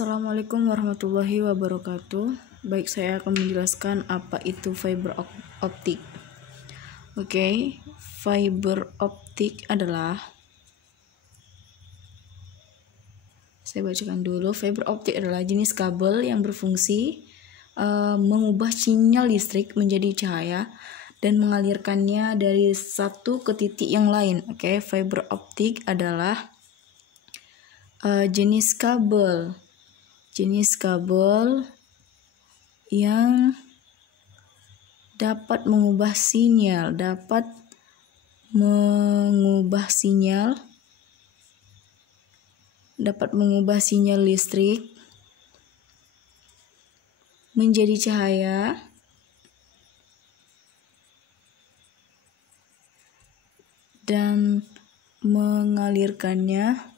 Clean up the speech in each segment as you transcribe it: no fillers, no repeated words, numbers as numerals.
Assalamualaikum warahmatullahi wabarakatuh. Baik, saya akan menjelaskan apa itu fiber optik. Oke, fiber optik adalah, saya bacakan dulu. Fiber optik adalah jenis kabel yang berfungsi mengubah sinyal listrik menjadi cahaya dan mengalirkannya dari satu ke titik yang lain. Oke, fiber optik adalah jenis kabel yang dapat mengubah sinyal listrik menjadi cahaya dan mengalirkannya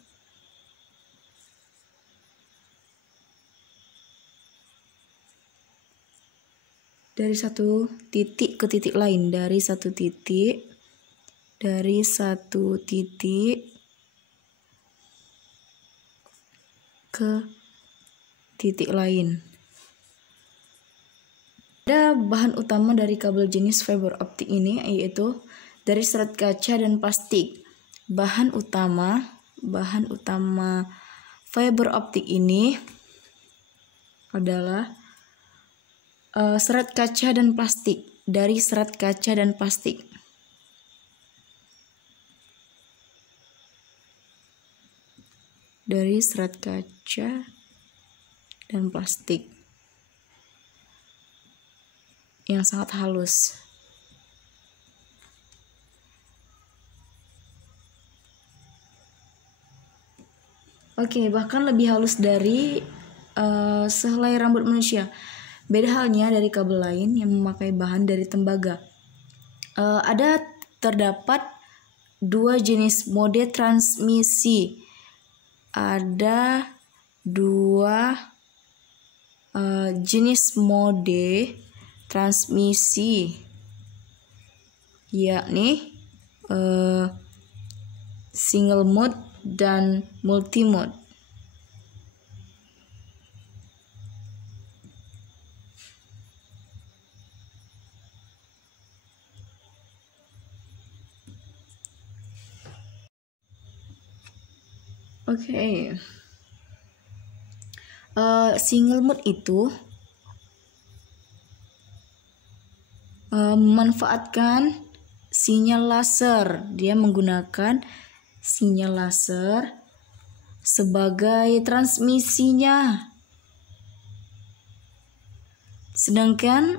dari satu titik ke titik lain, dari satu titik ke titik lain. Ada bahan utama dari kabel jenis fiber optik ini, yaitu dari serat kaca dan plastik. Bahan utama fiber optik ini adalah serat kaca dan plastik, dari serat kaca dan plastik. Dari serat kaca dan plastik yang sangat halus. Oke, bahkan lebih halus dari sehelai rambut manusia. Beda halnya dari kabel lain yang memakai bahan dari tembaga. Terdapat dua jenis mode transmisi. Ada dua jenis mode transmisi, yakni single mode dan multi mode. Oke. Single mode itu memanfaatkan sinyal laser. Dia menggunakan sinyal laser sebagai transmisinya. Sedangkan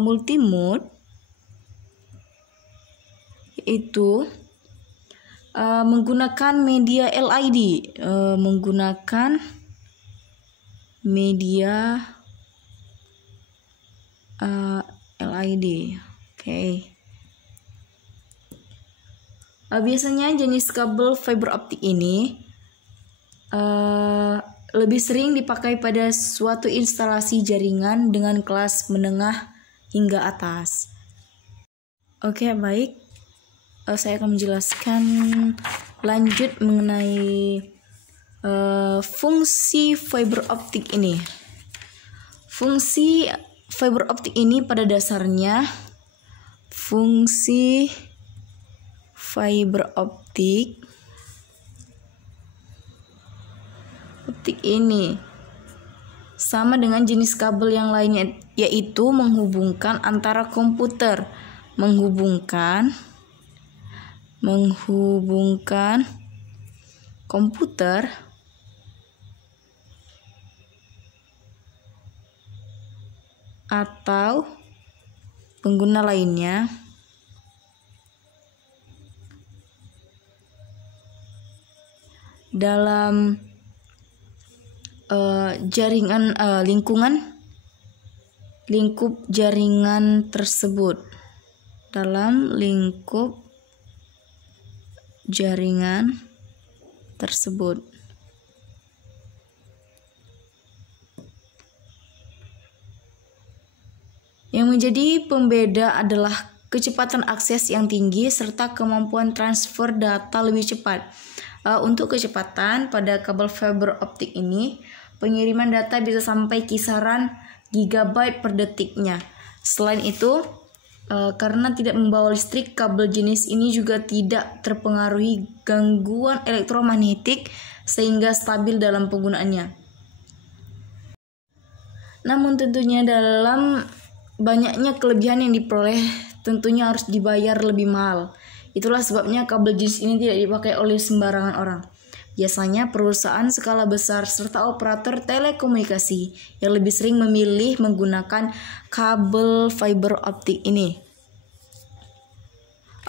multimode itu menggunakan media LED, LED. Oke. Biasanya jenis kabel fiber optik ini lebih sering dipakai pada suatu instalasi jaringan dengan kelas menengah hingga atas. Oke, baik. Saya akan menjelaskan lanjut mengenai fungsi fiber optik ini. Fungsi fiber optik ini pada dasarnya, fungsi fiber optik ini sama dengan jenis kabel yang lainnya, yaitu menghubungkan antara komputer, menghubungkan komputer atau pengguna lainnya dalam jaringan lingkup jaringan tersebut. Dalam lingkup jaringan tersebut. Yang menjadi pembeda adalah kecepatan akses yang tinggi serta kemampuan transfer data lebih cepat. Untuk kecepatan pada kabel fiber optik ini, Pengiriman data bisa sampai kisaran gigabyte per detiknya. Selain itu, karena tidak membawa listrik, kabel jenis ini juga tidak terpengaruhi gangguan elektromagnetik sehingga stabil dalam penggunaannya. Namun tentunya dalam banyaknya kelebihan yang diperoleh tentunya harus dibayar lebih mahal. Itulah sebabnya kabel jenis ini tidak dipakai oleh sembarangan orang. Biasanya perusahaan skala besar serta operator telekomunikasi yang lebih sering memilih menggunakan kabel fiber optik ini.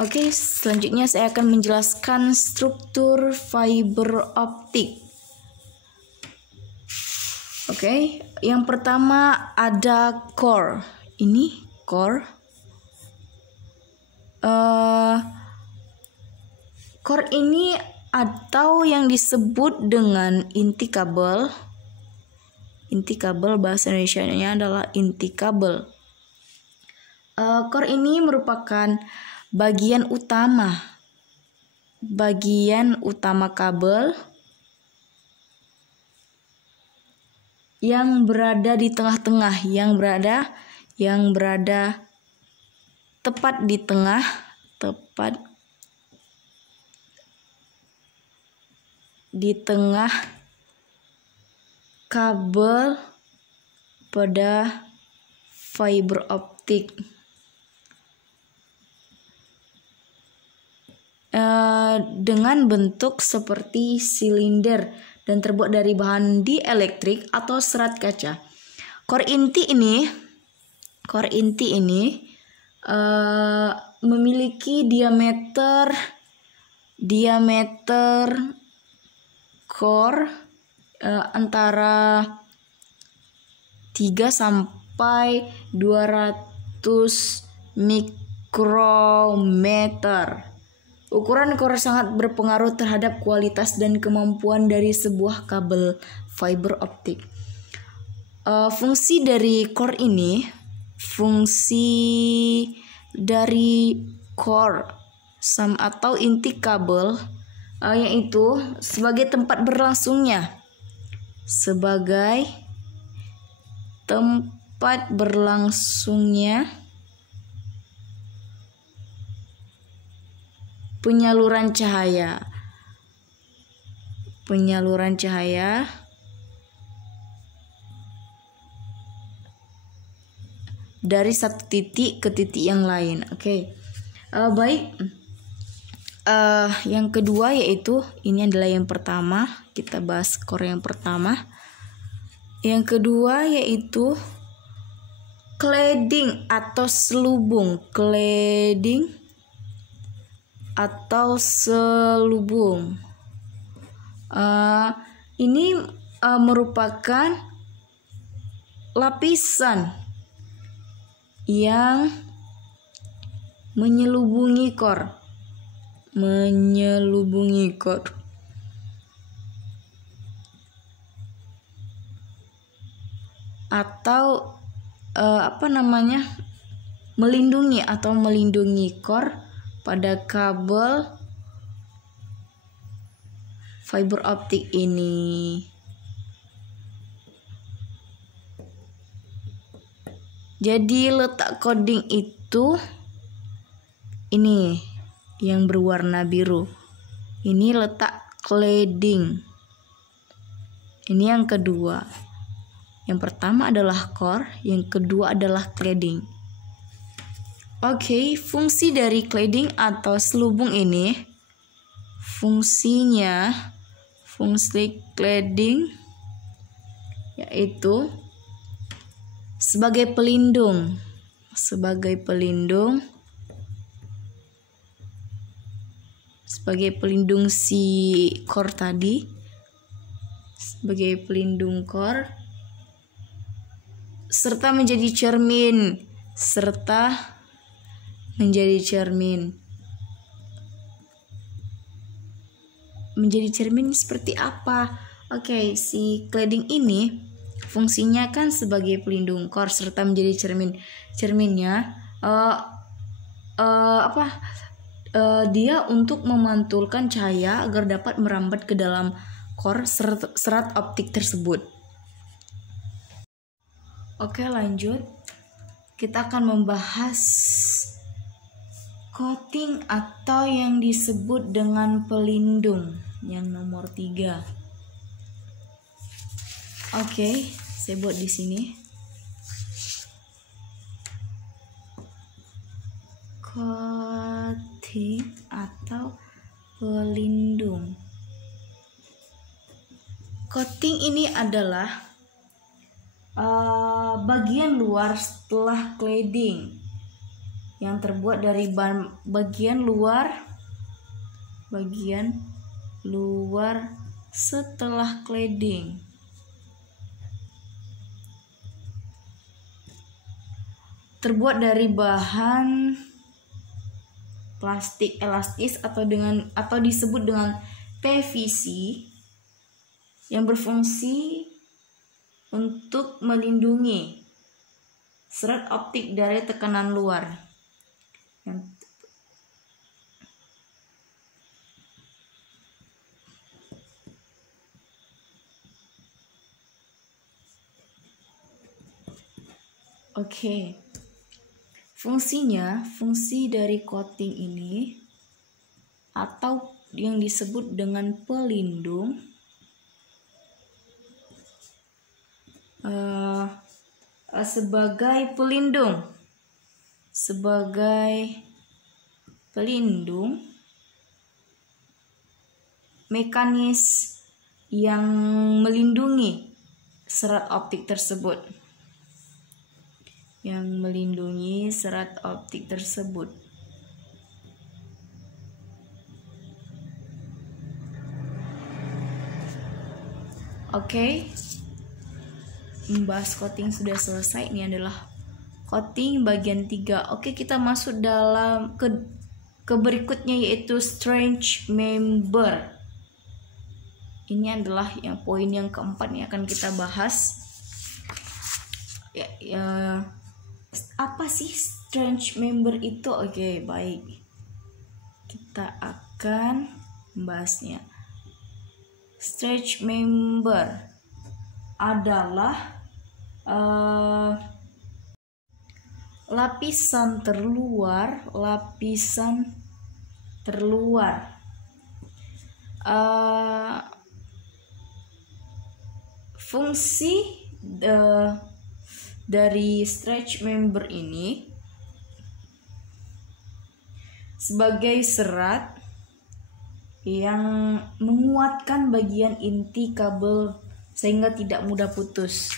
Oke, selanjutnya saya akan menjelaskan struktur fiber optik. Oke, yang pertama ada core. Ini core. Core ini atau yang disebut dengan inti kabel. Inti kabel bahasa Indonesianya adalah inti kabel. Core ini merupakan bagian utama kabel yang berada di tengah-tengah, yang berada tepat di tengah, kabel pada fiber optik. Dengan bentuk seperti silinder dan terbuat dari bahan dielektrik atau serat kaca. Core inti ini memiliki diameter core antara 3 sampai 200 mikrometer. Ukuran core sangat berpengaruh terhadap kualitas dan kemampuan dari sebuah kabel fiber optik. Fungsi dari core atau inti kabel yaitu sebagai tempat berlangsungnya penyaluran cahaya dari satu titik ke titik yang lain. Baik. Yang kedua yaitu ini adalah yang pertama, kita bahas core yang pertama. Yang kedua yaitu cladding atau selubung. Ini merupakan lapisan yang menyelubungi core atau melindungi core pada kabel fiber optik ini. Jadi letak coding itu ini yang berwarna biru. Ini letak cladding. Ini yang kedua. Yang pertama adalah core, yang kedua adalah cladding. Fungsi dari cladding atau selubung ini, fungsi cladding yaitu sebagai pelindung si core tadi, sebagai pelindung core, serta menjadi cermin. Menjadi cermin seperti apa? Si cladding ini fungsinya kan sebagai pelindung core serta menjadi cermin. Cerminnya dia untuk memantulkan cahaya agar dapat merambat ke dalam core serat optik tersebut. Oke, lanjut. Kita akan membahas coating atau yang disebut dengan pelindung yang nomor 3. Oke, saya buat di sini. Coating atau pelindung. Coating ini adalah bagian luar setelah cladding yang terbuat dari bagian luar setelah cladding. Terbuat dari bahan plastik elastis atau disebut dengan PVC yang berfungsi untuk melindungi serat optik dari tekanan luar. Oke. Fungsi dari coating ini atau yang disebut dengan pelindung sebagai pelindung mekanis yang melindungi serat optik tersebut. Oke. Membahas coating sudah selesai. Ini adalah coating bagian 3. Oke, kita masuk dalam ke berikutnya, yaitu stretch member. Ini adalah poin yang keempat yang akan kita bahas. Apa sih stretch member itu? Oke, baik. Kita akan membahasnya. Stretch member adalah lapisan terluar fungsi dari stretch member ini sebagai serat yang menguatkan bagian inti kabel sehingga tidak mudah putus.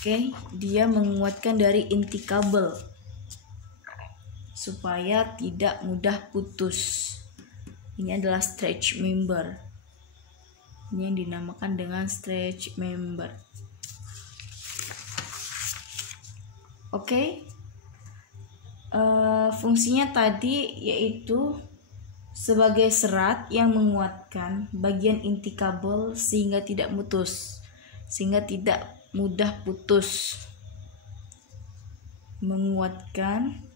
Oke, dia menguatkan dari inti kabel supaya tidak mudah putus. Ini adalah stretch member. Ini yang dinamakan dengan stretch member. Oke. Fungsinya tadi yaitu sebagai serat yang menguatkan bagian inti kabel sehingga tidak mudah putus. Menguatkan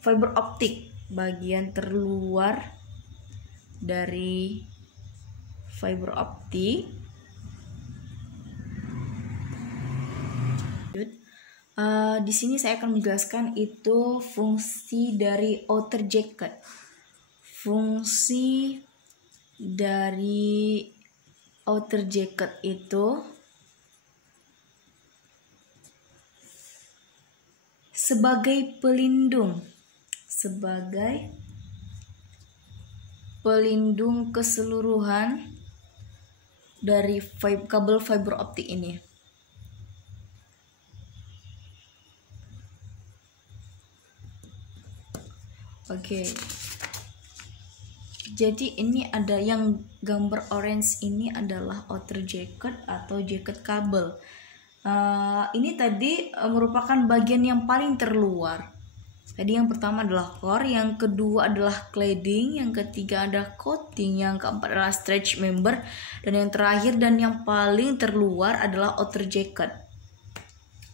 fiber optik bagian terluar dari fiber optik. Di sini saya akan menjelaskan itu fungsi dari outer jacket. Fungsi dari outer jacket itu sebagai pelindung keseluruhan dari kabel fiber optik ini. Oke. Jadi ini ada yang gambar orange ini adalah outer jacket atau jacket kabel. Ini tadi merupakan bagian yang paling terluar. Tadi yang pertama adalah core, yang kedua adalah cladding, yang ketiga ada coating, yang keempat adalah stretch member, dan yang terakhir dan yang paling terluar adalah outer jacket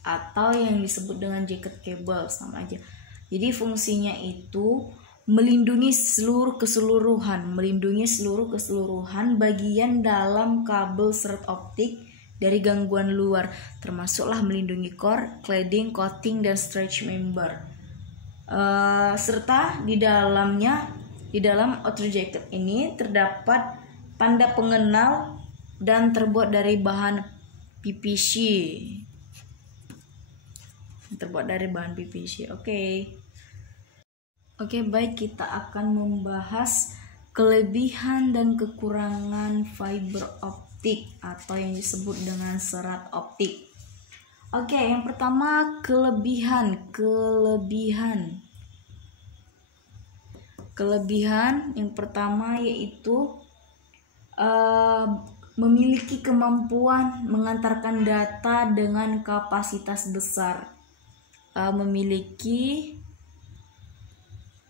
atau yang disebut dengan jacket cable, sama aja. Jadi fungsinya itu melindungi seluruh keseluruhan bagian dalam kabel seret optik dari gangguan luar, termasuklah melindungi core, cladding, coating, dan stretch member. Serta di dalam outer jacket ini terdapat tanda pengenal dan terbuat dari bahan PVC. Oke, baik, kita akan membahas kelebihan dan kekurangan fiber optik atau yang disebut dengan serat optik. Oke, yang pertama kelebihan yang pertama yaitu memiliki kemampuan mengantarkan data dengan kapasitas besar. Memiliki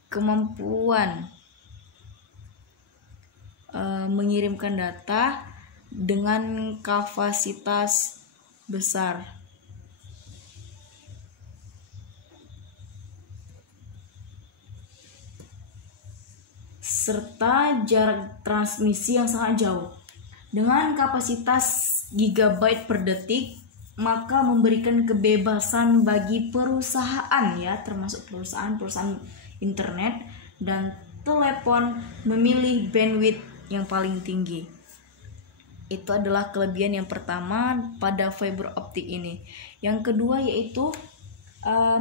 kemampuan mengirimkan data dengan kapasitas besar. Serta jarak transmisi yang sangat jauh. Dengan kapasitas gigabyte per detik, maka memberikan kebebasan bagi perusahaan, ya, termasuk perusahaan internet dan telepon, memilih bandwidth yang paling tinggi. Itu adalah kelebihan yang pertama pada fiber optik ini. Yang kedua yaitu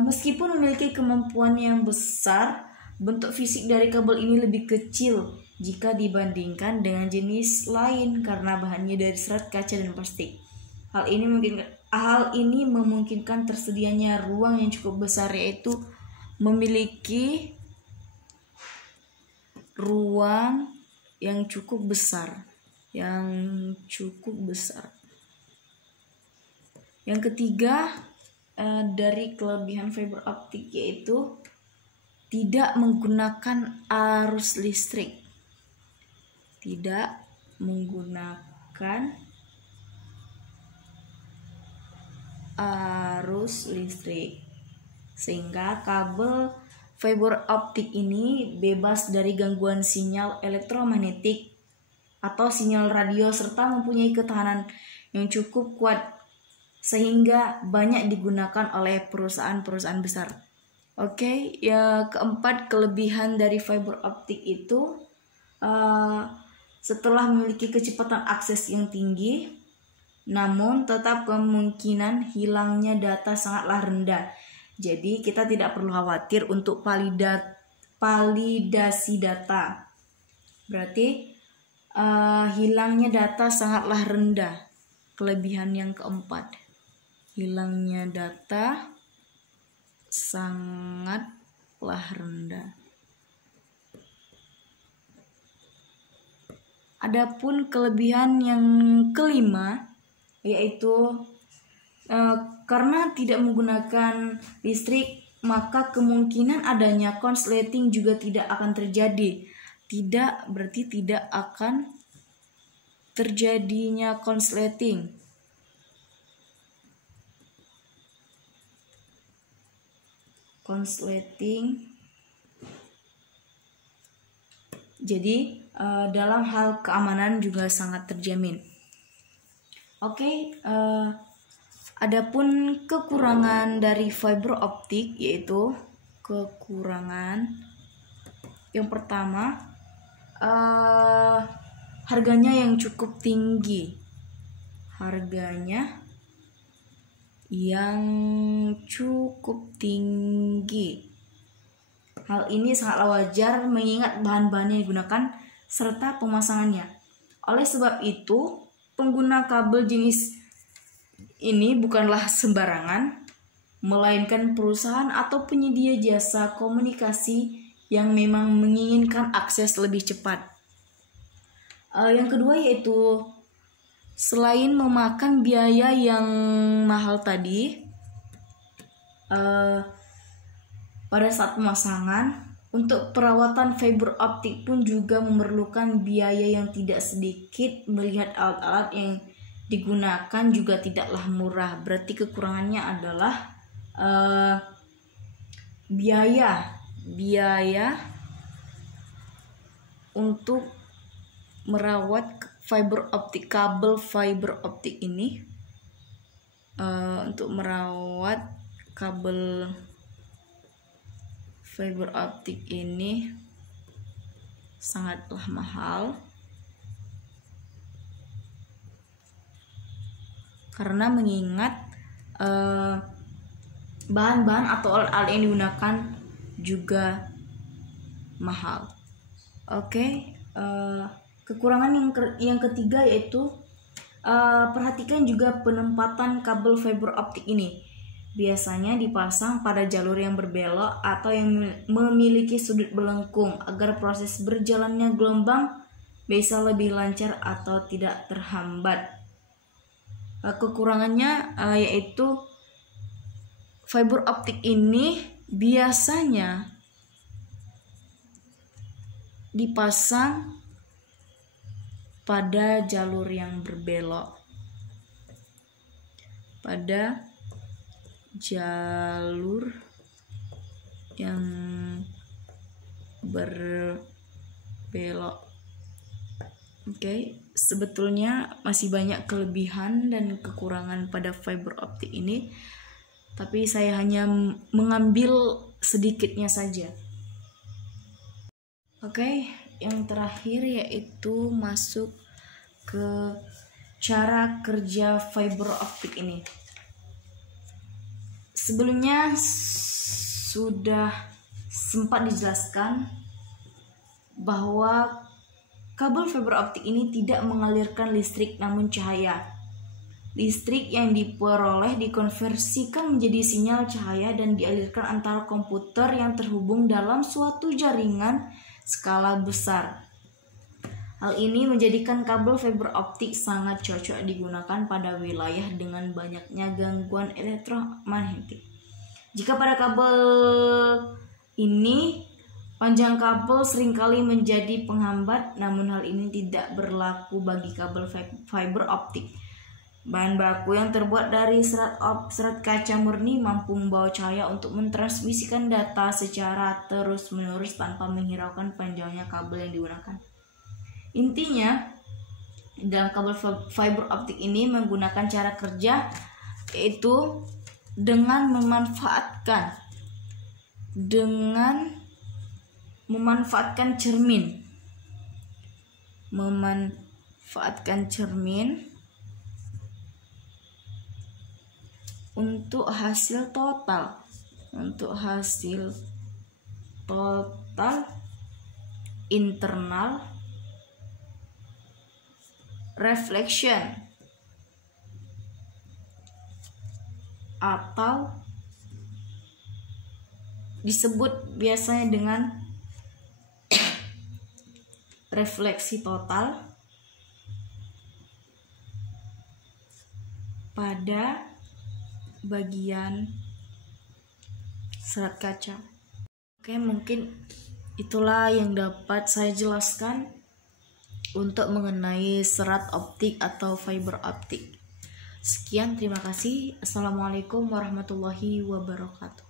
meskipun memiliki kemampuan yang besar, bentuk fisik dari kabel ini lebih kecil jika dibandingkan dengan jenis lain karena bahannya dari serat, kaca, dan plastik. Hal ini memungkinkan tersedianya ruang yang cukup besar, yaitu memiliki ruang yang cukup besar. Yang ketiga dari kelebihan fiber optik yaitu tidak menggunakan arus listrik. Sehingga kabel fiber optik ini bebas dari gangguan sinyal elektromagnetik atau sinyal radio serta mempunyai ketahanan yang cukup kuat sehingga banyak digunakan oleh perusahaan-perusahaan besar. Oke, ya, keempat kelebihan dari fiber optik itu setelah memiliki kecepatan akses yang tinggi, namun tetap kemungkinan hilangnya data sangatlah rendah. Jadi kita tidak perlu khawatir untuk validasi data. Berarti hilangnya data sangatlah rendah. Kelebihan yang keempat, hilangnya data sangatlah rendah. Adapun kelebihan yang kelima yaitu karena tidak menggunakan listrik, maka kemungkinan adanya konsleting juga tidak akan terjadi. Berarti tidak akan terjadinya konsleting. Jadi dalam hal keamanan juga sangat terjamin. Oke, adapun kekurangan dari fiber optik yaitu kekurangan yang pertama, harganya yang cukup tinggi. harganya yang cukup tinggi. Hal ini sangatlah wajar mengingat bahan-bahan yang digunakan serta pemasangannya. Oleh sebab itu, pengguna kabel jenis ini bukanlah sembarangan, melainkan perusahaan atau penyedia jasa komunikasi yang memang menginginkan akses lebih cepat. Yang kedua yaitu selain memakan biaya yang mahal tadi, pada saat pemasangan, untuk perawatan fiber optik pun juga memerlukan biaya yang tidak sedikit. Melihat alat-alat yang digunakan juga tidaklah murah. Berarti kekurangannya adalah biaya untuk merawat kabel fiber optik ini. Untuk merawat kabel fiber optik ini sangatlah mahal, karena mengingat bahan-bahan atau alat-alat yang digunakan juga mahal. Kekurangan yang ketiga yaitu perhatikan juga penempatan kabel fiber optik ini. Biasanya dipasang pada jalur yang berbelok atau yang memiliki sudut melengkung agar proses berjalannya gelombang bisa lebih lancar atau tidak terhambat. Kekurangannya yaitu fiber optik ini biasanya dipasang pada jalur yang berbelok. Sebetulnya masih banyak kelebihan dan kekurangan pada fiber optik ini, tapi saya hanya mengambil sedikitnya saja. Yang terakhir yaitu masuk ke cara kerja fiber optik ini. Sebelumnya sudah sempat dijelaskan bahwa kabel fiber optik ini tidak mengalirkan listrik namun cahaya. Listrik yang diperoleh dikonversikan menjadi sinyal cahaya dan dialirkan antara komputer yang terhubung dalam suatu jaringan skala besar. Hal ini menjadikan kabel fiber optik sangat cocok digunakan pada wilayah dengan banyaknya gangguan elektromagnetik. Jika pada kabel ini panjang kabel seringkali menjadi penghambat, namun hal ini tidak berlaku bagi kabel fiber optik. Bahan baku yang terbuat dari serat kaca murni mampu membawa cahaya untuk mentransmisikan data secara terus-menerus tanpa menghiraukan panjangnya kabel yang digunakan. Intinya, dalam kabel fiber optik ini menggunakan cara kerja yaitu dengan memanfaatkan cermin untuk hasil total internal reflection atau disebut biasanya dengan refleksi total pada bagian serat kaca. Mungkin itulah yang dapat saya jelaskan untuk mengenai serat optik atau fiber optik. Sekian, terima kasih. Assalamualaikum warahmatullahi wabarakatuh.